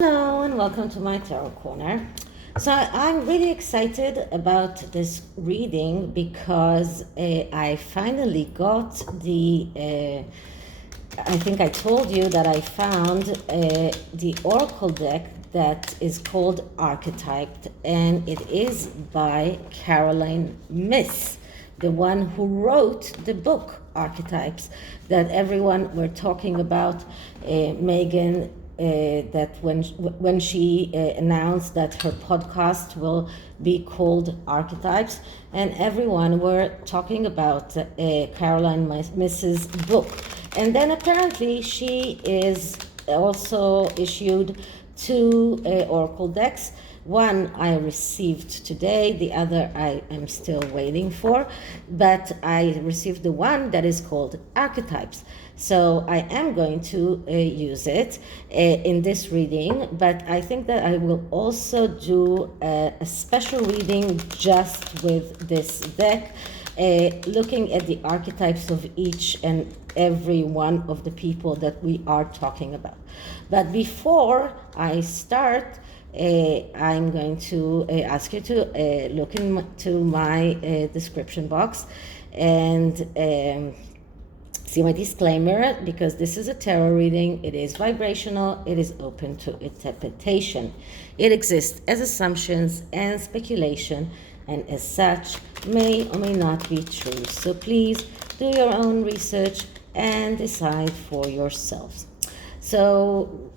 Hello and welcome to my Tarot Corner. So I'm really excited about this reading because I finally got I think I told you that I found the Oracle deck that is called Archetyped, and it is by CAROLYN MYSS, the one who wrote the book Archetypes that everyone were talking about. Meghan, that when she announced that her podcast will be called Archetypes, and everyone were talking about CAROLYN MYSS's book. And then apparently she is also issued two oracle decks. One I received today, the other I am still waiting for, but I received the one that is called Archetypes. So I am going to use it in this reading, but I think that I will also do a special reading just with this deck, looking at the archetypes of each and every one of the people that we are talking about. But before I start, I'm going to ask you to look into my description box and see my disclaimer, because this is a tarot reading. It is vibrational. It is open to interpretation. It exists as assumptions and speculation, and as such may or may not be true. So please do your own research and decide for yourselves. So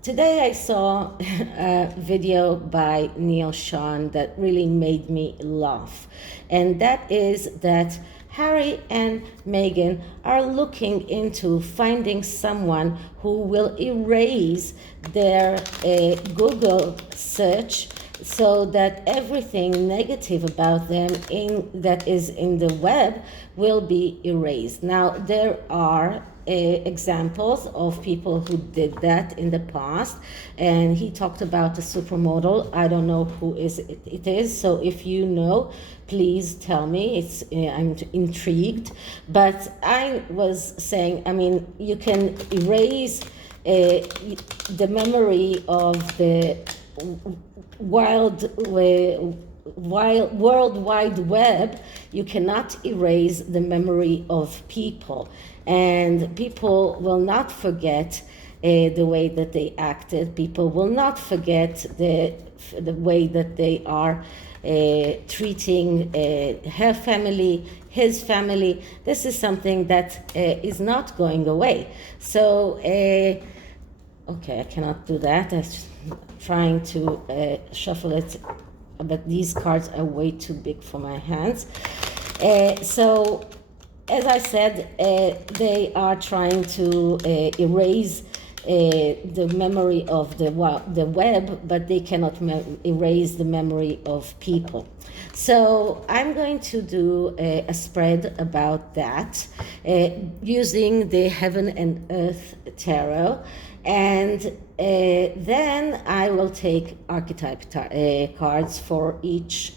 today I saw a video by Neil Sean that really made me laugh, and that is that Harry and Meghan are looking into finding someone who will erase their Google search so that everything negative about them that is in the web will be erased. Now, there are examples of people who did that in the past, and he talked about a supermodel. I don't know who it is, so if you know, please tell me. I'm intrigued. But I was saying, I mean, you can erase the memory of the World Wide Web. You cannot erase the memory of people, and people will not forget the way that they acted. People will not forget the way that they are treating her family, his family. This is something that is not going away. So okay, I cannot do that. I'm just trying to shuffle it, but these cards are way too big for my hands. So, as I said, they are trying to erase the memory of the web, but they cannot erase the memory of people. So I'm going to do a spread about that using the Heaven and Earth Tarot, and then I will take archetype cards for each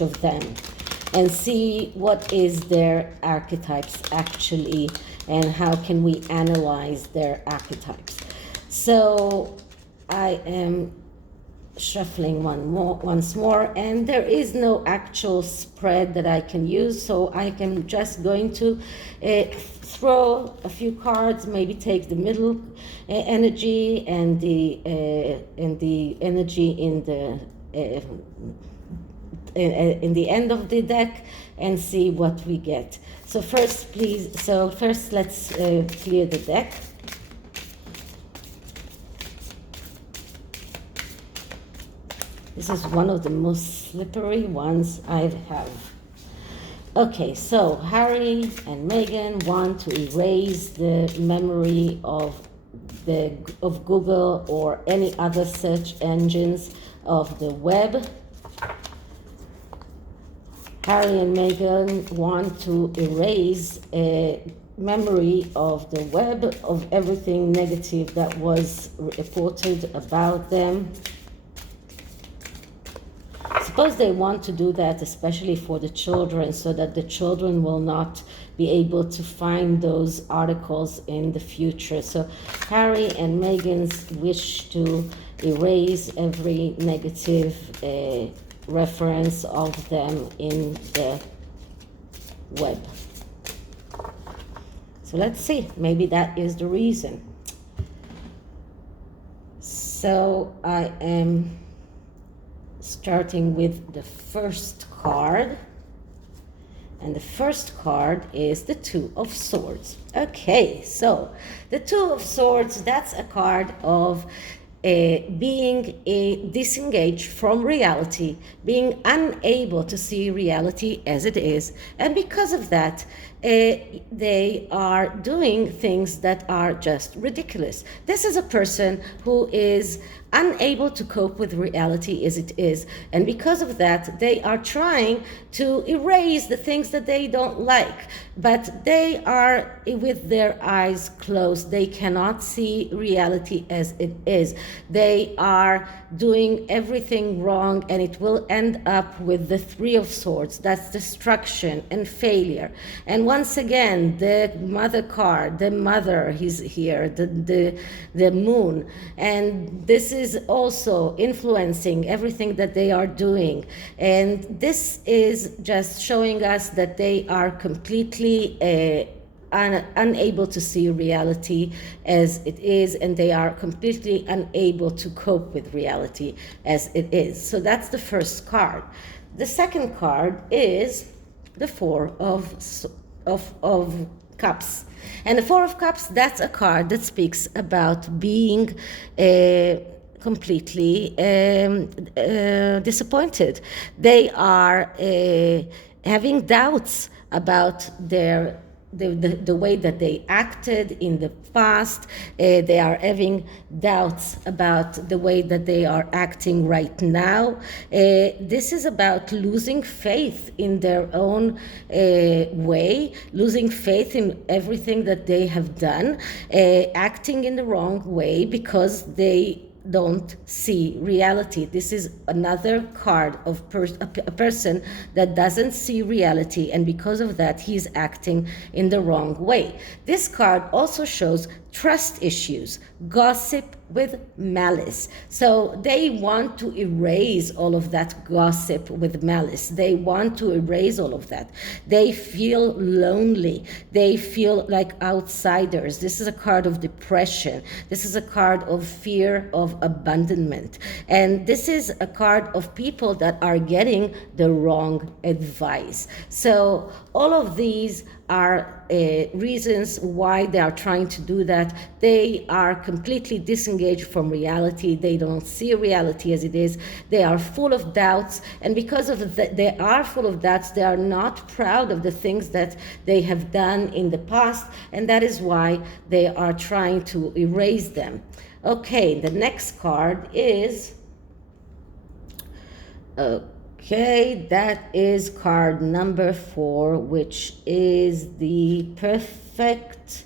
of them and see what is their archetypes actually, and how can we analyze their archetypes. So I am shuffling once more, and there is no actual spread that I can use, so I can just going to throw a few cards, maybe take the middle energy and the energy in the end of the deck, and see what we get. So first let's clear the deck. This is one of the most slippery ones I have. Okay, so Harry and Meghan want to erase the memory of Google or any other search engines of the web. Harry and Meghan want to erase a memory of the web of everything negative that was reported about them. suppose they want to do that especially for the children, so that the children will not be able to find those articles in the future. So Harry and Meghan's wish to erase every negative reference of them in the web. So let's see, maybe that is the reason. So I am starting with the first card. And the first card is the Two of Swords. Okay, so the Two of Swords, that's a card of being disengaged from reality, being unable to see reality as it is. And because of that, they are doing things that are just ridiculous. This is a person who is unable to cope with reality as it is, and because of that they are trying to erase the things that they don't like, but they are with their eyes closed. They cannot see reality as it is. They are doing everything wrong, and it will end up with the Three of Swords. That's destruction and failure. And once again, the Mother card, the Mother is here, the Moon, and this is also influencing everything that they are doing. And this is just showing us that they are completely unable to see reality as it is, and they are completely unable to cope with reality as it is. So that's the first card. The second card is the Four of Cups. And the Four of Cups, that's a card that speaks about being completely disappointed. They are having doubts about the way that they acted in the past. They are having doubts about the way that they are acting right now. This is about losing faith in their own way, losing faith in everything that they have done, acting in the wrong way because they don't see reality. This is another card of a person that doesn't see reality, and because of that he's acting in the wrong way. This card also shows trust issues, gossip with malice. So they want to erase all of that gossip with malice. They want to erase all of that. They feel lonely. They feel like outsiders. This is a card of depression. This is a card of fear of abandonment. And this is a card of people that are getting the wrong advice. So all of these are reasons why they are trying to do that. They are completely disengaged from reality. They don't see reality as it is. They are full of doubts, and because of that, they are full of doubts. They are not proud of the things that they have done in the past, and that is why they are trying to erase them. Okay, the next card is okay, that is card number 4, which is the perfect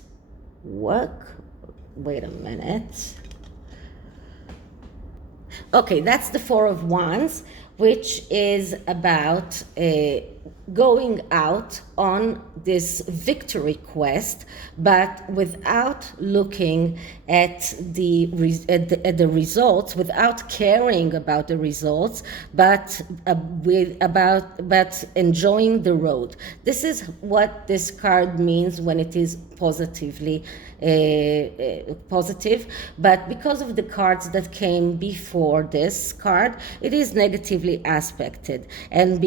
work. Wait a minute. Okay, that's the Four of Wands, which is about going out on this victory quest, but without looking at the results, without caring about the results, but enjoying the road. This is what this card means when it is positively positive, but because of the cards that came before this card, it is negatively aspected, and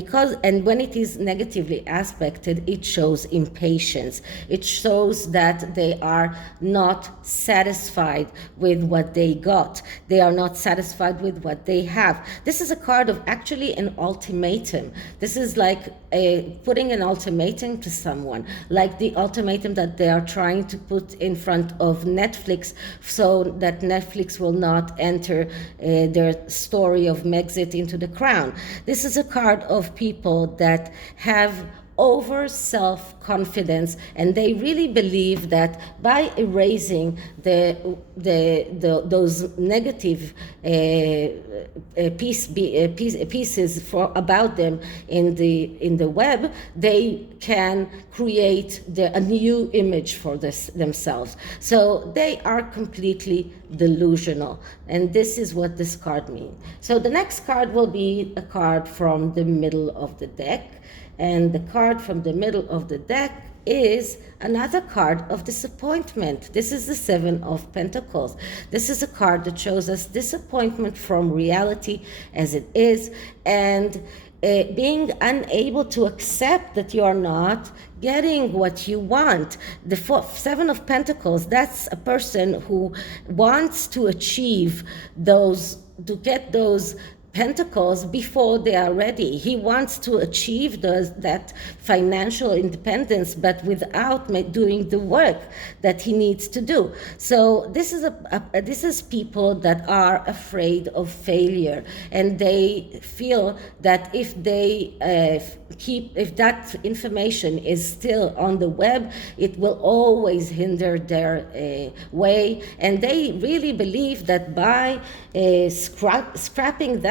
when it is negatively aspected, it shows impatience. It shows that they are not satisfied with what they got. They are not satisfied with what they have. This is a card of actually an ultimatum. This is like putting an ultimatum to someone, like the ultimatum that they are trying to put in front of Netflix so that Netflix will not enter their story of Megxit into the crown. This is a card of people that have over self-confidence, and they really believe that by erasing those negative pieces about them in the web, they can create a new image for themselves. So they are completely delusional, and this is what this card means. So the next card will be a card from the middle of the deck, and the card from the middle of the deck is another card of disappointment. This is the Seven of Pentacles. This is a card that shows us disappointment from reality as it is, and being unable to accept that you are not getting what you want. The Seven of Pentacles, that's a person who wants to achieve to get those pentacles before they are ready. He wants to achieve that financial independence, but without doing the work that he needs to do. So this is people that are afraid of failure, and they feel that if they if that information is still on the web, it will always hinder their way, and they really believe that by scrapping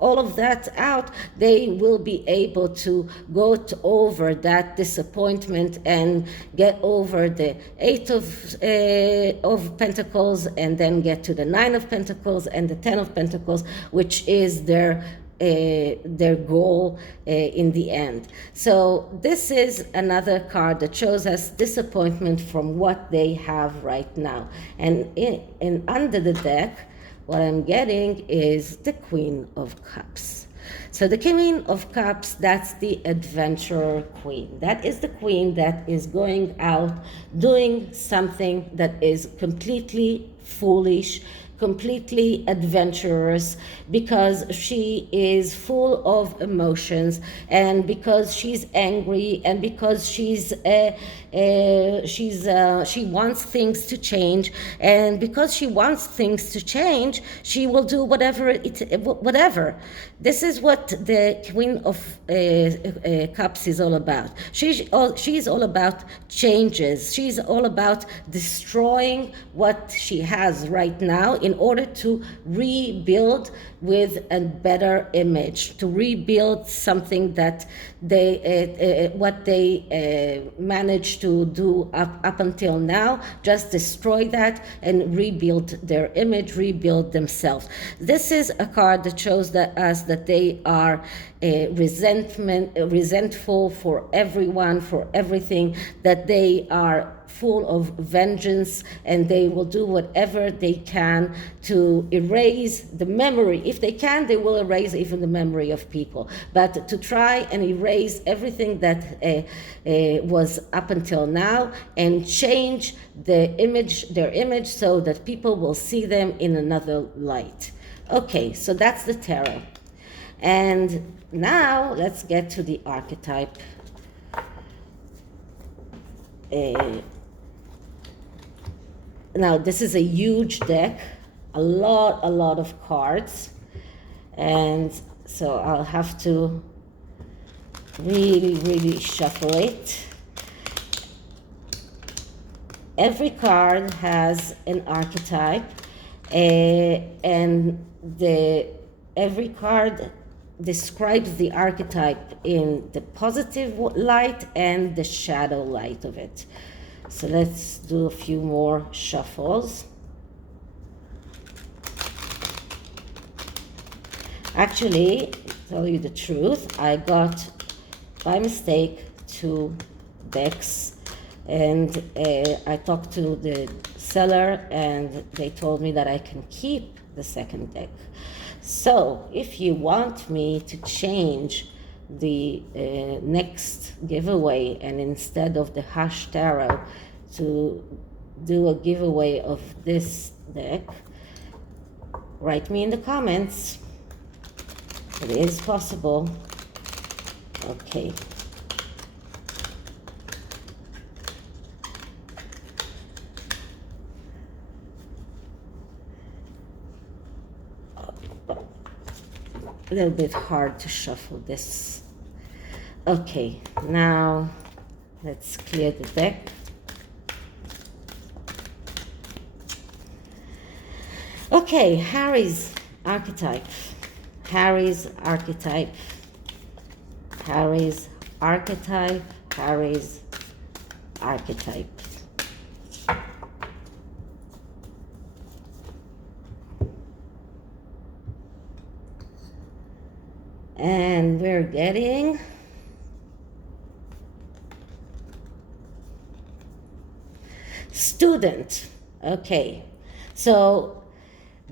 all of that out, they will be able to go over that disappointment and get over the Eight of Pentacles, and then get to the Nine of Pentacles and the Ten of Pentacles, which is their goal in the end. So this is another card that shows us disappointment from what they have right now. And under the deck, what I'm getting is the Queen of Cups. So the Queen of Cups, that's the adventurer queen. That is the queen that is going out, doing something that is completely foolish, completely adventurous, because she is full of emotions, and because she's angry, and because she wants things to change, and because she wants things to change, she will do whatever. This is what the Queen of Cups is all about. She's all about changes. She's all about destroying what she has right now in order to rebuild with a better image, to rebuild something that what they managed to do up until now, just destroy that and rebuild their image, rebuild themselves. This is a card that shows us that they are resentful for everyone, for everything, that they are full of vengeance, and they will do whatever they can to erase the memory. If they can, they will erase even the memory of people. But to try and erase everything that was up until now, and change their image, so that people will see them in another light. Okay, so that's the tarot. And now let's get to the archetype. Now, this is a huge deck, a lot of cards, and so I'll have to really shuffle it. Every card has an archetype, and every card describes the archetype in the positive light and the shadow light of it. So let's do a few more shuffles. Actually, to tell you the truth, I got by mistake 2 decks, and I talked to the seller, and they told me that I can keep the second deck. So if you want me to change the next giveaway, and instead of the hash tarot, to do a giveaway of this deck, write me in the comments. It is possible. Okay. A little bit hard to shuffle this. Okay, now let's clear the deck. Okay, Harry's archetype. Harry's archetype. Harry's archetype. Harry's archetype. And we're getting student. Okay, so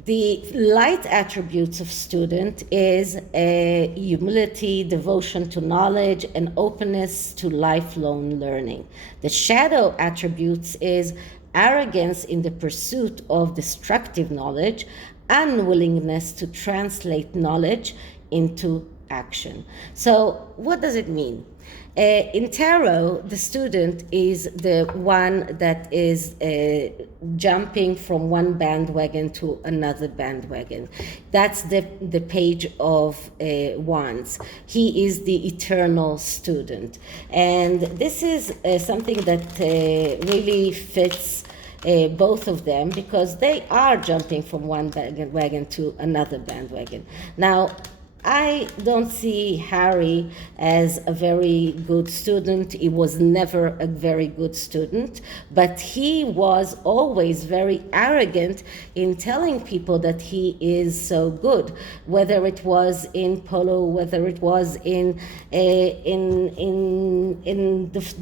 the light attributes of student is humility, devotion to knowledge, and openness to lifelong learning. The shadow attributes is arrogance in the pursuit of destructive knowledge, unwillingness to translate knowledge into action. So what does it mean? In tarot, the student is the one that is jumping from one bandwagon to another bandwagon. That's the page of wands. He is the eternal student. And this is something that really fits both of them, because they are jumping from one bandwagon to another bandwagon. Now, I don't see Harry as a very good student. He was never a very good student, but he was always very arrogant in telling people that he is so good, whether it was in polo, whether it was in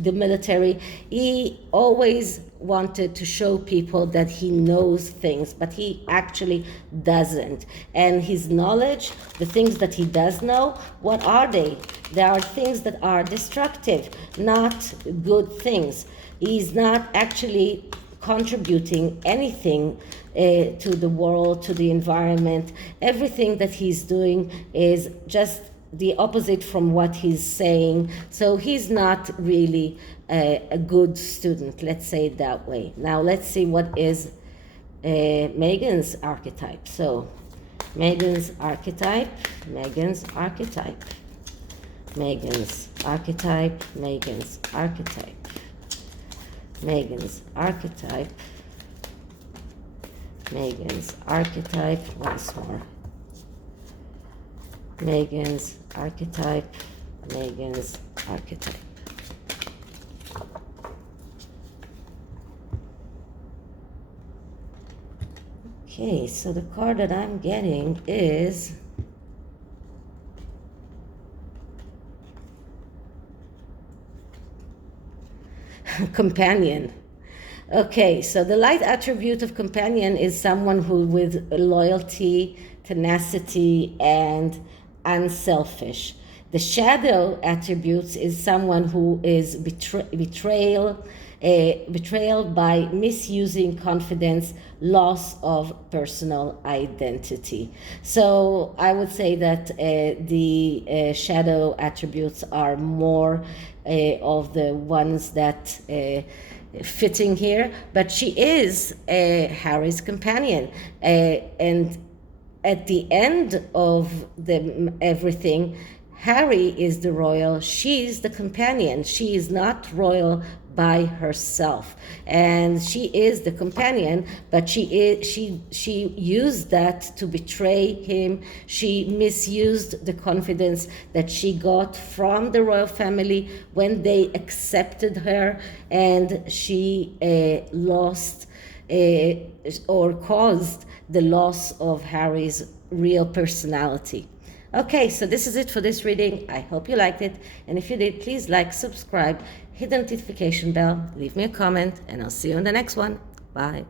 the military. He always wanted to show people that he knows things, but he actually doesn't. And his knowledge, the things that he does know, what are they? There are things that are destructive, not good things. He's not actually contributing anything to the world, to the environment. Everything that he's doing is just the opposite from what he's saying. So he's not really a good student, let's say it that way. Now let's see what is Meghan's archetype. So Meghan's archetype, Meghan's archetype, Meghan's archetype, Meghan's archetype, Meghan's archetype, Meghan's archetype, once more. Meghan's archetype, Meghan's archetype. Okay, so the card that I'm getting is companion. Okay, so the light attribute of companion is someone who with loyalty, tenacity, and unselfish. The shadow attributes is someone who is betrayal by misusing confidence, loss of personal identity. So I would say that the shadow attributes are more of the ones that fitting here, but she is Harry's companion, and at the end of everything, Harry is the royal, she's the companion. She is not royal by herself, and she is the companion, but she used that to betray him. She misused the confidence that she got from the royal family when they accepted her, and she lost or caused the loss of Harry's real personality. Okay, so this is it for this reading. I hope you liked it, and if you did, please like, subscribe, hit the notification bell, leave me a comment, and I'll see you in the next one. Bye.